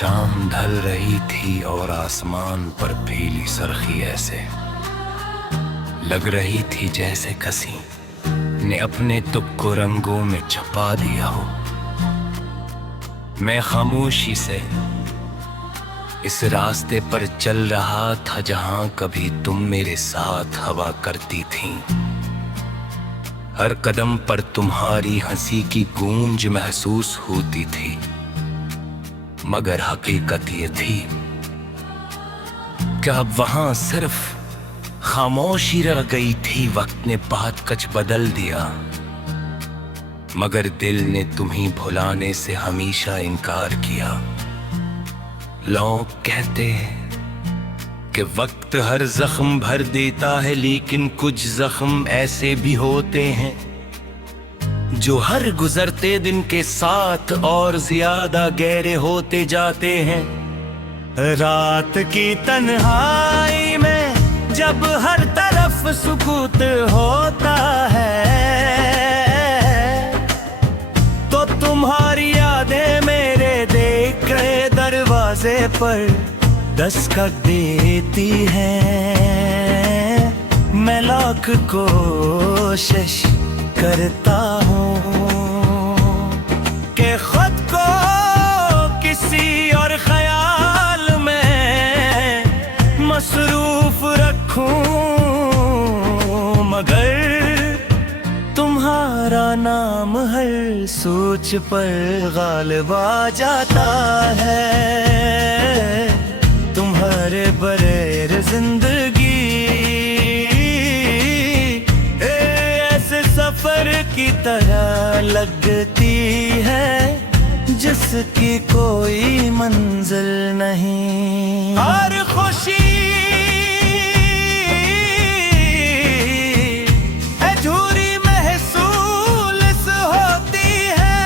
शाम ढल रही थी और आसमान पर पीली सरखी ऐसे लग रही थी जैसे किसी ने अपने तुक को रंगों में छपा दिया हो। मैं खामोशी से इस रास्ते पर चल रहा था जहां कभी तुम मेरे साथ हवा करती थी। हर कदम पर तुम्हारी हंसी की गूंज महसूस होती थी, मगर हकीकत ये थी कि अब वहां सिर्फ खामोशी रह गई थी। वक्त ने बात कच बदल दिया, मगर दिल ने तुम्हें भुलाने से हमेशा इनकार किया। लोग कहते हैं कि वक्त हर जख्म भर देता है, लेकिन कुछ जख्म ऐसे भी होते हैं जो हर गुजरते दिन के साथ और ज्यादा गहरे होते जाते हैं। रात की तन्हाई में जब हर तरफ सुकूत होता है, तो तुम्हारी यादें मेरे देखे दरवाजे पर दस्तक देती हैं। मैं लाख कोशिश करता हूँ कि खुद को किसी और ख्याल में मसरूफ रखूं, मगर तुम्हारा नाम हर सोच पर गालिब आ जाता है। तुम्हारे बगैर जिंदगी ऐसे सफर की तरह लगती है जिसकी कोई मंजिल नहीं। हर खुशी अधूरी महसूस होती है,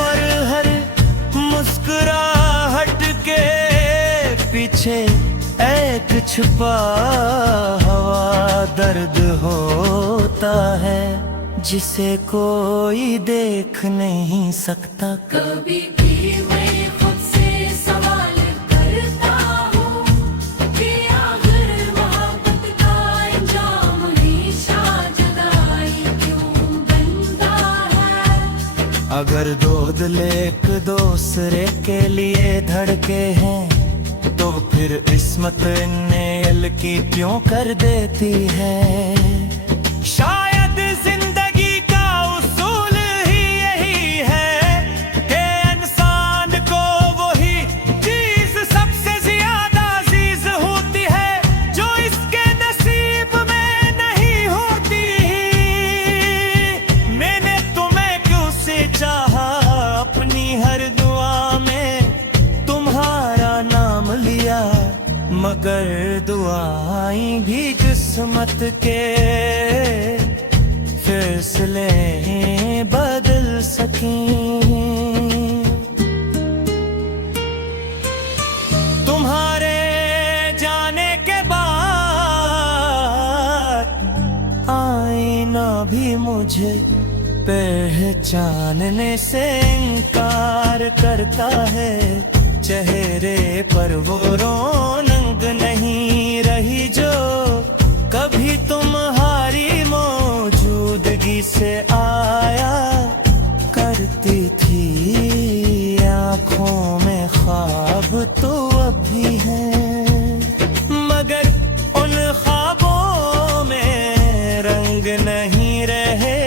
और हर मुस्कुराहट के पीछे एक छुपा हुआ दर्द होता है जिसे कोई देख नहीं सकता। कभी भी मैं खुद से सवाल करता हूँ कि आखिर मोहब्बत का अंजाम हमेशा जुदाई क्यों बनता है। अगर दो दिल एक दूसरे के लिए धड़के हैं, तो फिर किस्मत इन्हें अलग क्यों कर देती है। शायद जिंदगी का उसूल ही यही है कि इंसान को वही चीज सबसे ज्यादा अजीज होती है जो इसके नसीब में नहीं होती। मैंने तुम्हें क्यों से चाहा, अपनी हर दुआ में तुम्हारा नाम लिया, मगर दुआएं भी किस्मत के फैसले बदल सकें। तुम्हारे जाने के बाद आईना भी मुझे पहचानने से इनकार करता है। चेहरे पर वो रौनक नहीं रही जो कभी तुम्हारी मौजूदगी से आया करती थी। आँखों में ख्वाब तो अभी हैं, मगर उन ख्वाबों में रंग नहीं रहे।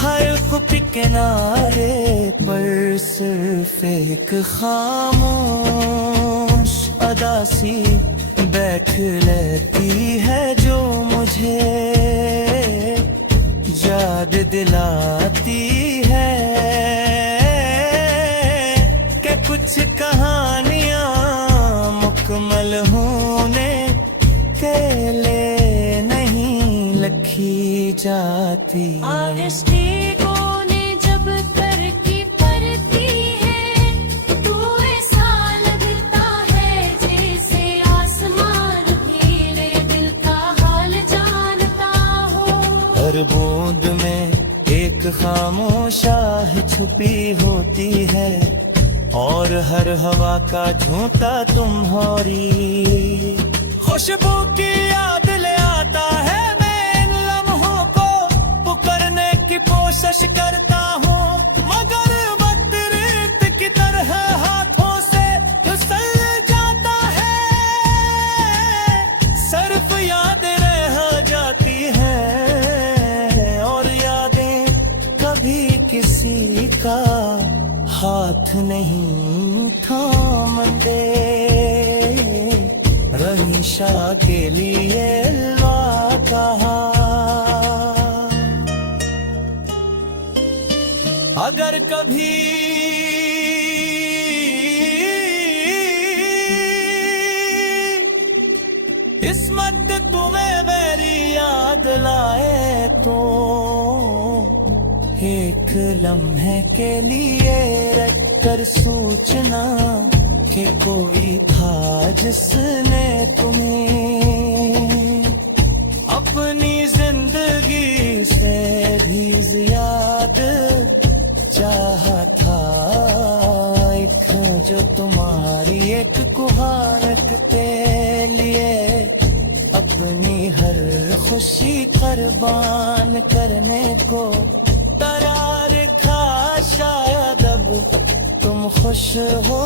हर खुद किनारे पर सिर्फ एक खामोश अदासी बैठ लेती है जो मुझे याद दिलाती है कि कुछ कहानियां मुकम्मल होने के लिए नहीं लिखी जाती। हर बूंद में एक खामोश आह छुपी होती है और हर हवा का झोंका तुम्हारी खुशबू की याद ले आता है। मैं इन लम्हों को पुकारने की कोशिश करता हूँ, मगर वक्त रेत की तरह हाथों से फिसल जाता है। सिर्फ यादें रह जाती हैं और यादें कभी किसी का हाथ नहीं थामते। रहीशा के लिए अल्लाह कहा, अगर कभी किस्मत तुम्हें मेरी याद लाए तो एक लम्हे के लिए रख कर सोचना कि कोई था जिसने तुम्हें अपनी जिंदगी से भी ज्यादा चाहा था। एक जो तुम्हारी एक कुहारत के लिए अपनी हर खुशी कुर्बान करने को तैयार था। शायद अब तुम खुश हो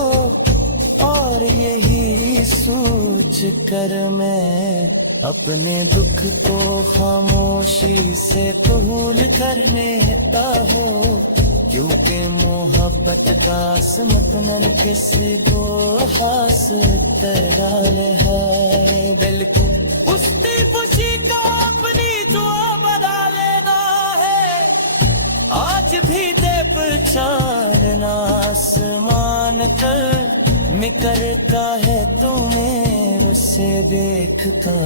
और यही सोच कर मैं अपने दुख को खामोशी से कबूल करने देता हो। क्योंकि मोहब्बत का समतनन किसी को खास तरह है। बिल्कुल उसकी खुशी को अपनी दुआ बना लेना है। आज भी दे पहचानना आसमान कर मिकर का है तुम्हें उसे देखता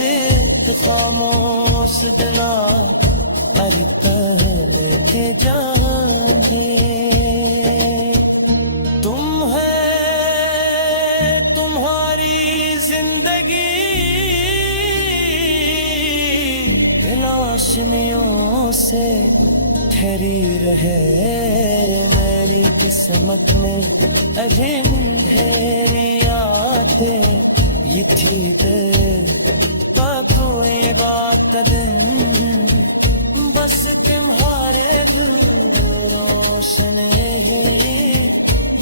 रेत खामोश दिला। अरे पहल के जाने तुम है तुम्हारी जिंदगी रोशनियों से ठहरी रहे। मेरी किस्मत में अभी अंधेरी आते ये थी कोई बात बस तुम्हारे रोशन ही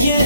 ये